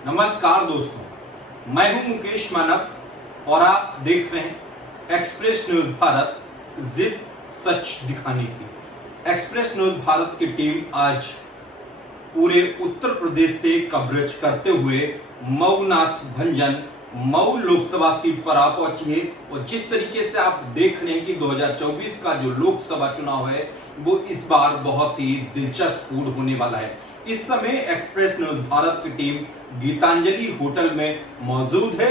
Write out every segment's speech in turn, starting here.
नमस्कार दोस्तों, मैं हूं मुकेश मानव और आप देख रहे हैं एक्सप्रेस न्यूज भारत, जिद सच दिखाने की। एक्सप्रेस न्यूज भारत की टीम आज पूरे उत्तर प्रदेश से कवरेज करते हुए मऊनाथ भंजन मऊ लोकसभा सीट पर आ पहुंची है। और जिस तरीके से आप देख रहे हैं कि 2024 का जो लोकसभा चुनाव है वो इस बार बहुत ही दिलचस्प होने वाला है। इस समय एक्सप्रेस न्यूज भारत की टीम गीतांजलि होटल में मौजूद है,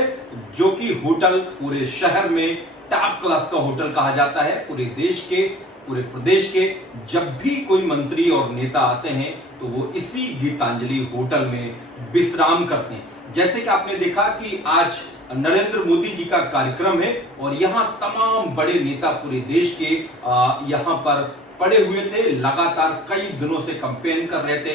जो कि होटल पूरे शहर में टॉप क्लास का होटल कहा जाता है। पूरे देश के, पूरे प्रदेश के जब भी कोई मंत्री और नेता आते हैं तो वो इसी गीतांजलि होटल में विश्राम करते हैं। जैसे कि आपने देखा कि आज नरेंद्र मोदी जी का कार्यक्रम है और यहाँ तमाम बड़े नेता पूरे देश के यहाँ पर पड़े हुए थे, लगातार कई दिनों से कैंपेन कर रहे थे।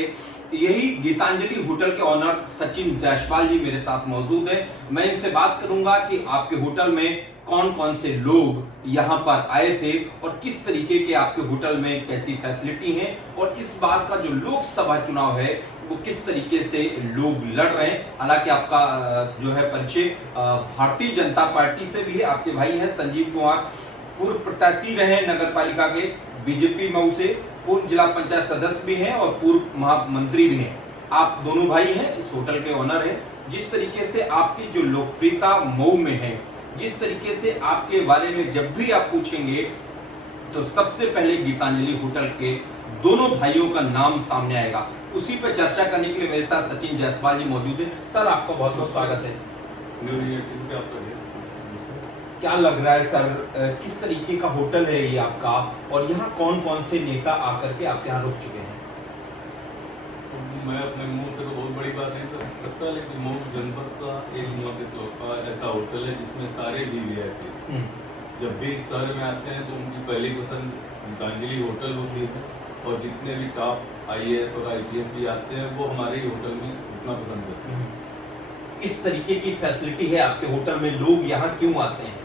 यही गीतांजलि होटल के ऑनर सचिन जायसवाल जी मेरे साथ मौजूद हैं। मैं इनसे बात करूंगा कि आपके होटल में कौन कौन से लोग यहाँ पर आए थे और किस तरीके के आपके होटल में कैसी फैसिलिटी है, और इस बार का जो लोकसभा चुनाव है वो किस तरीके से लोग लड़ रहे हैं। हालांकि आपका जो है परिचय भारतीय जनता पार्टी से भी है। आपके भाई हैं संजीव कुमार, पूर्व प्रत्याशी रहे नगर पालिका के बीजेपी मऊ से, पूर्व जिला पंचायत सदस्य भी हैं और पूर्व महामंत्री भी हैं। आप दोनों भाई हैं, इस होटल के ओनर हैं। जिस तरीके से आपकी जो लोकप्रियता मऊ में है, जिस तरीके से आपके बारे में जब भी आप पूछेंगे तो सबसे पहले गीतांजलि होटल के दोनों भाइयों का नाम सामने आएगा। उसी पर चर्चा करने के लिए मेरे साथ सचिन जायसवाल जी मौजूद है। सर, आपका बहुत बहुत स्वागत है। क्या लग रहा है सर, किस तरीके का होटल है ये आपका, और यहाँ कौन कौन से नेता आकर के आपके यहाँ रुक चुके हैं? मैं अपने मुंह से तो बहुत बड़ी बात नहीं कर सकता, लेकिन मऊ जनपद का एक ऐसा होटल है जिसमें सारे वीवीआईपी जब भी इस शहर में आते हैं तो उनकी पहली पसंद गीतांजलि होटल होती है। और जितने भी टॉप आईएएस और आईपीएस भी आते हैं वो हमारे ही होटल में उतना पसंद करते हैं। किस तरीके की फैसिलिटी है आपके होटल में, लोग यहाँ क्यों आते हैं?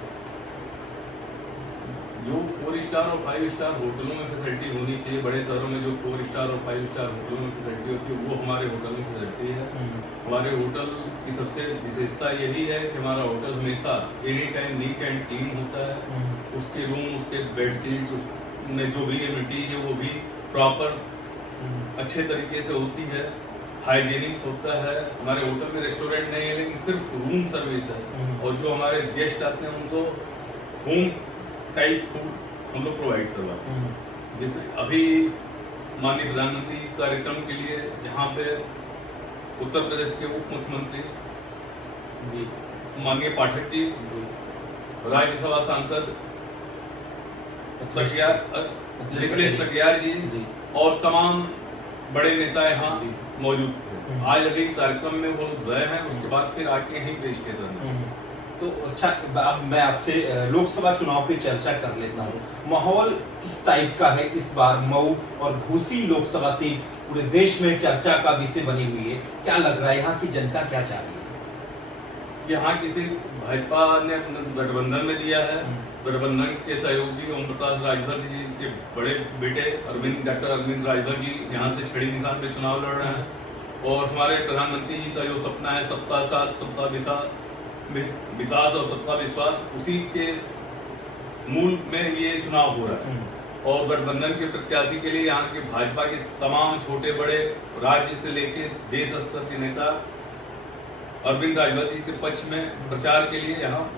जो 4 स्टार और 5 स्टार होटलों में फैसिलिटी होनी चाहिए, बड़े शहरों में जो 4 स्टार और 5 स्टार होटलों में फैसिलिटी होती है वो हमारे होटल में फैसिलिटी है। हमारे होटल की सबसे विशेषता यही है कि हमारा होटल हमेशा any time neat and clean होता है। उसके रूम, उसके बेडशीट, उसमें जो भी एमिनिटीज है वो भी प्रॉपर अच्छे तरीके से होती है, हाइजीनिक होता है। हमारे होटल में रेस्टोरेंट नहीं है, लेकिन सिर्फ रूम सर्विस है। और जो हमारे गेस्ट आते हैं उनको होम टाइप फूड हम लोग प्रोवाइड करवाते हैं। जैसे अभी माननीय प्रधानमंत्री कार्यक्रम के लिए यहाँ पे उत्तर प्रदेश के उप मुख्यमंत्री माननीय पाठक जी, राज्यसभा सांसद मिथिलेश कटियार जी और तमाम बड़े नेता यहाँ मौजूद थे। आज अभी कार्यक्रम में वो गए हैं, उसके बाद फिर आके यहीं पेश किए जाते। तो अच्छा, अब मैं आपसे लोकसभा चुनाव की चर्चा कर लेता हूँ। माहौल किस टाइप का है इस बार? मऊ और घोसी लोकसभा सीट पूरे देश में चर्चा का विषय बनी हुई है। क्या लग रहा है, यहाँ की जनता क्या चाह रही है? यहाँ किसी भाजपा ने गठबंधन में दिया है। गठबंधन के सहयोगी ओम प्रकाश राजभर जी के बड़े बेटे डॉक्टर अरविंद राजभर जी यहाँ से छड़ी निशान पे चुनाव लड़ रहे हैं। और हमारे प्रधानमंत्री जी का जो सपना है सबका साथ, सबका विकास और सबका विश्वास, उसी के मूल में ये चुनाव हो रहा है। और गठबंधन के प्रत्याशी के लिए यहाँ के भाजपा के तमाम छोटे बड़े राज्य से लेके देश स्तर के नेता अरविंद राजभर जी के पक्ष में प्रचार के लिए यहाँ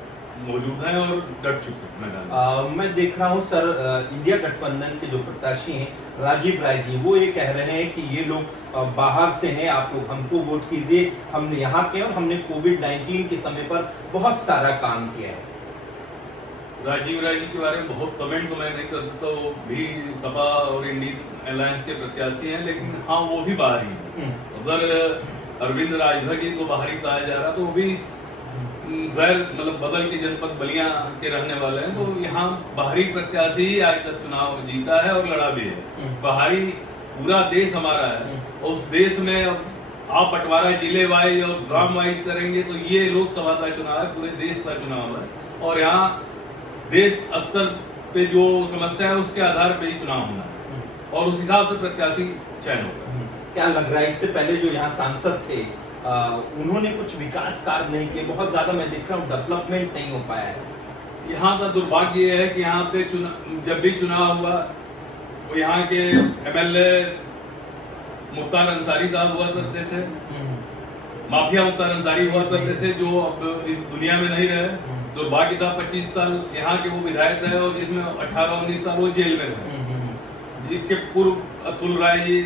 मौजूद हैं और डट चुके हैं मैदान। मैं देख रहा हूँ सर, इंडिया गठबंधन के जो प्रत्याशी हैं राजीव राय जी, वो ये कह रहे हैं कि ये लोग बाहर से हैं, आप लोग हमको वोट कीजिए, हमने यहाँ के और हमने कोविड-19 के समय पर बहुत सारा काम किया है। राजीव राय जी के बारे में बहुत कमेंट तो मैं नहीं कर सकता, वो भी सपा और इंडियन अलायंस के प्रत्याशी हैं, लेकिन हाँ वो भी बाहरी हैं। अगर अरविंद राजभर जी को बाहरी कहा जा रहा तो वो भी गैर बगल के जनपद बलिया के रहने वाले हैं। तो यहाँ बाहरी प्रत्याशी ही आज तक चुनाव जीता है और लड़ा भी है। बाहरी पूरा देश हमारा है और उस देश में आप बंटवारा जिले वाइज और ग्राम वाइज करेंगे तो ये लोकसभा का चुनाव है, पूरे देश का चुनाव है। और यहाँ देश स्तर पे जो समस्या है उसके आधार पे ही चुनाव होना है और उस हिसाब से प्रत्याशी चयन होगा। क्या लग रहा है, इससे पहले जो यहाँ सांसद थे उन्होंने कुछ विकास कार्य नहीं किए, बहुत ज्यादा मैं देख रहा हूँ डेवलपमेंट नहीं हो पाया है। यहाँ का दुर्भाग्य ये है कि यहाँ पे जब भी चुनाव हुआ तो यहाँ के एमएलए मुख्तार अंसारी साहब हुआ करते थे, माफिया मुख्तार अंसारी हुआ करते थे, जो अब इस दुनिया में नहीं रहे। दुर्भाग्य था 25 साल यहाँ के वो विधायक रहे और जिसमें 18-19 साल वो जेल में रहे। इसके पूर्व अतुल राय जी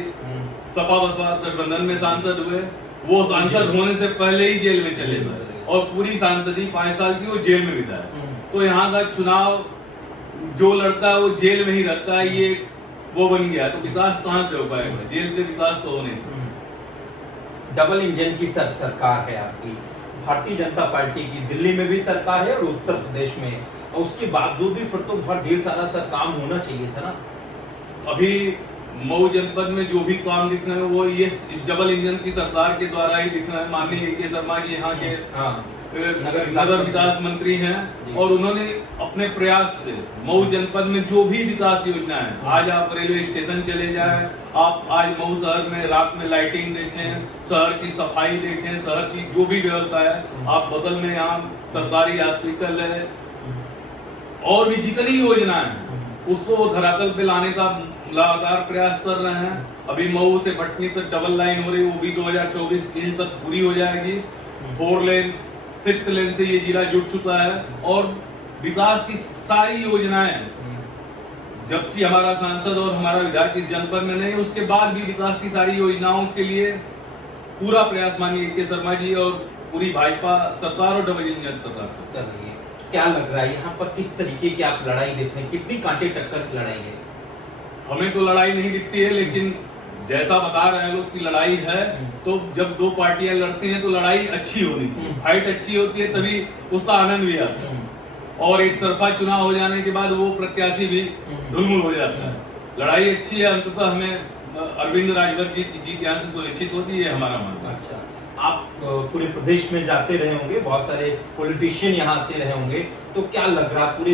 सपा बसपा गठबंधन में सांसद हुए, वो सांसद होने से पहले ही जेल में चले गए और पूरी सांसदी 5 साल की वो जेल में बिताए। तो यहाँ का चुनाव जो लड़ता है वो जेल में ही रहता है, ये वो बन गया। तो विकास कहाँ से हो पाएगा? जेल से विकास तो हो नहीं सकता। डबल इंजन की सरकार है आपकी, भारतीय जनता पार्टी की, दिल्ली में भी सरकार है और उत्तर प्रदेश में, और उसके बावजूद भी फिर तो बहुत ढेर सारा सर काम होना चाहिए था ना। अभी मऊ जनपद में जो भी काम दिख रहे हैं वो ये इस डबल इंजन की सरकार के द्वारा ही दिख रहा है। माननीय के शर्मा जी यहाँ के नगर विकास मंत्री हैं और उन्होंने अपने प्रयास से मऊ जनपद में जो भी विकास योजना है, आज आप रेलवे स्टेशन चले जाएं, आप आज मऊ शहर में रात में लाइटिंग देखें, शहर की सफाई देखें, शहर की जो भी व्यवस्था है, आप बगल में यहाँ सरकारी हॉस्पिटल है और भी जितनी योजना है उसको वो धरातल पे लाने का लगातार प्रयास कर रहे हैं। अभी मऊ से भटनी तक डबल लाइन हो रही, वो भी 2024 इन तक पूरी हो जाएगी। 4 लेन 6 लेन से ये जिला जुड़ चुका है और विकास की सारी योजनाएं, जबकि हमारा सांसद और हमारा विधायक इस जनपद में नहीं, उसके बाद भी विकास की सारी योजनाओं के लिए पूरा प्रयास माननीय के शर्मा जी और पूरी भाजपा सरकार और डबल इंजन सरकार कर रही है। क्या लग रहा है यहाँ पर किस तरीके की आप लड़ाई देख रहे हैं, कितनी कांटे टक्कर की लड़ाई है? हमें तो लड़ाई नहीं दिखती है, लेकिन जैसा बता रहे हैं लोग कि लड़ाई है, तो जब दो पार्टियां लड़ती हैं तो लड़ाई अच्छी होनी चाहिए, फाइट अच्छी होती है तभी उसका आनंद भी आता है। और एक तरफा चुनाव हो जाने के बाद वो प्रत्याशी भी ढुलमुल हो जाता है। लड़ाई अच्छी है, अंततः हमें अरविंद राजभर की जीत यहाँ से सुनिश्चित होती है, हमारा मानना। अच्छा, आप पूरे प्रदेश में जाते रहे होंगे, बहुत सारे पॉलिटिशियन यहाँ आते रहे होंगे, तो क्या लग रहा है पूरे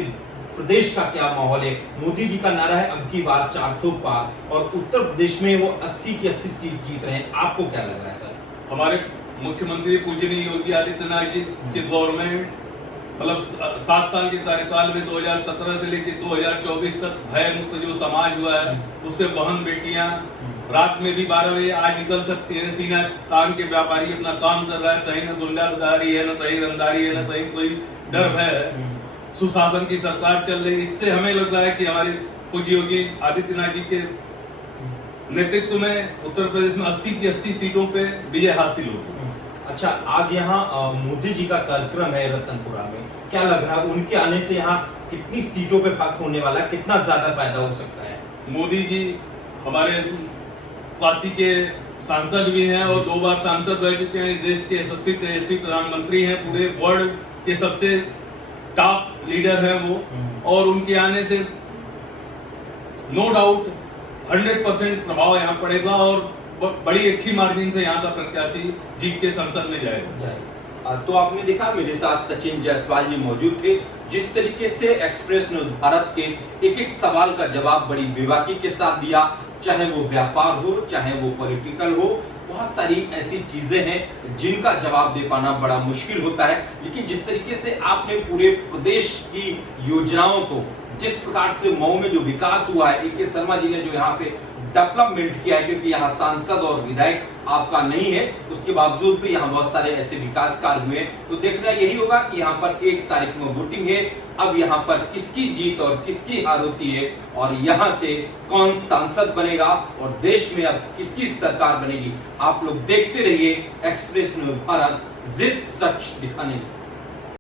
प्रदेश का क्या माहौल है? मोदी जी का नारा है अब की बार 400 पार और उत्तर प्रदेश में वो 80 की 80 सीट जीत रहे हैं, आपको क्या लग रहा है सर? हमारे मुख्यमंत्री पूजनीय योगी आदित्यनाथ जी के दौर में, मतलब 7 साल के कार्यकाल में 2017 से लेकर 2024 तक भय मुक्त जो समाज हुआ है, उससे बहन बेटियां रात में भी 12 बजे आज निकल सकती है, सीना तान के व्यापारी अपना काम कर रहा है, कहीं न गुंडागर्दी है, न कहीं रंगदारी है, न कहीं कोई डर भय है, सुशासन की सरकार चल रही। इससे हमें लग रहा है कि हमारे पूज्य योगी आदित्यनाथ जी के नेतृत्व में उत्तर प्रदेश में 80 की 80 सीटों पे विजय हासिल होगी। अच्छा, आज यहाँ मोदी जी का कार्यक्रम है रतनपुरा में, क्या लग रहा है उनके आने से यहाँ कितनी सीटों पे फर्क होने वाला है, कितना ज्यादा फायदा हो सकता है? मोदी जी हमारे काशी के सांसद भी हैं और 2 बार सांसद रह चुके हैं, देश के यशस्वी तेजस्वी प्रधानमंत्री हैं, पूरे वर्ल्ड के सबसे टॉप लीडर हैं वो, और उनके आने से नो डाउट 100% प्रभाव यहाँ पड़ेगा और बड़ी अच्छी मार्जिन से यहाँ का प्रत्याशी जीत के संसद में जाएगा। तो आपने देखा मेरे साथ सचिन जायसवाल जी मौजूद थे, जिस तरीके से एक्सप्रेस न्यूज भारत के एक एक सवाल का जवाब बड़ी बेबाकी के साथ दिया, चाहे वो व्यापार हो, चाहे वो पॉलिटिकल हो, बहुत सारी ऐसी चीजें हैं जिनका जवाब दे पाना बड़ा मुश्किल होता है। लेकिन जिस तरीके से आपने पूरे प्रदेश की योजनाओं को, जिस प्रकार से मऊ में जो विकास हुआ है, ए.के. शर्मा जी ने जो यहाँ पे डेवलपमेंट किया है, क्योंकि यहाँ सांसद और विधायक आपका नहीं है, उसके बावजूद भी यहाँ बहुत सारे ऐसे विकास कार्य हुए। तो देखना यही होगा कि यहाँ पर 1 तारीख में वोटिंग है, अब यहाँ पर किसकी जीत और किसकी हार होती है और यहाँ से कौन सांसद बनेगा और देश में अब किसकी सरकार बनेगी। आप लोग देखते रहिए एक्सप्रेस न्यूज भारत, जिद सच दिखाने।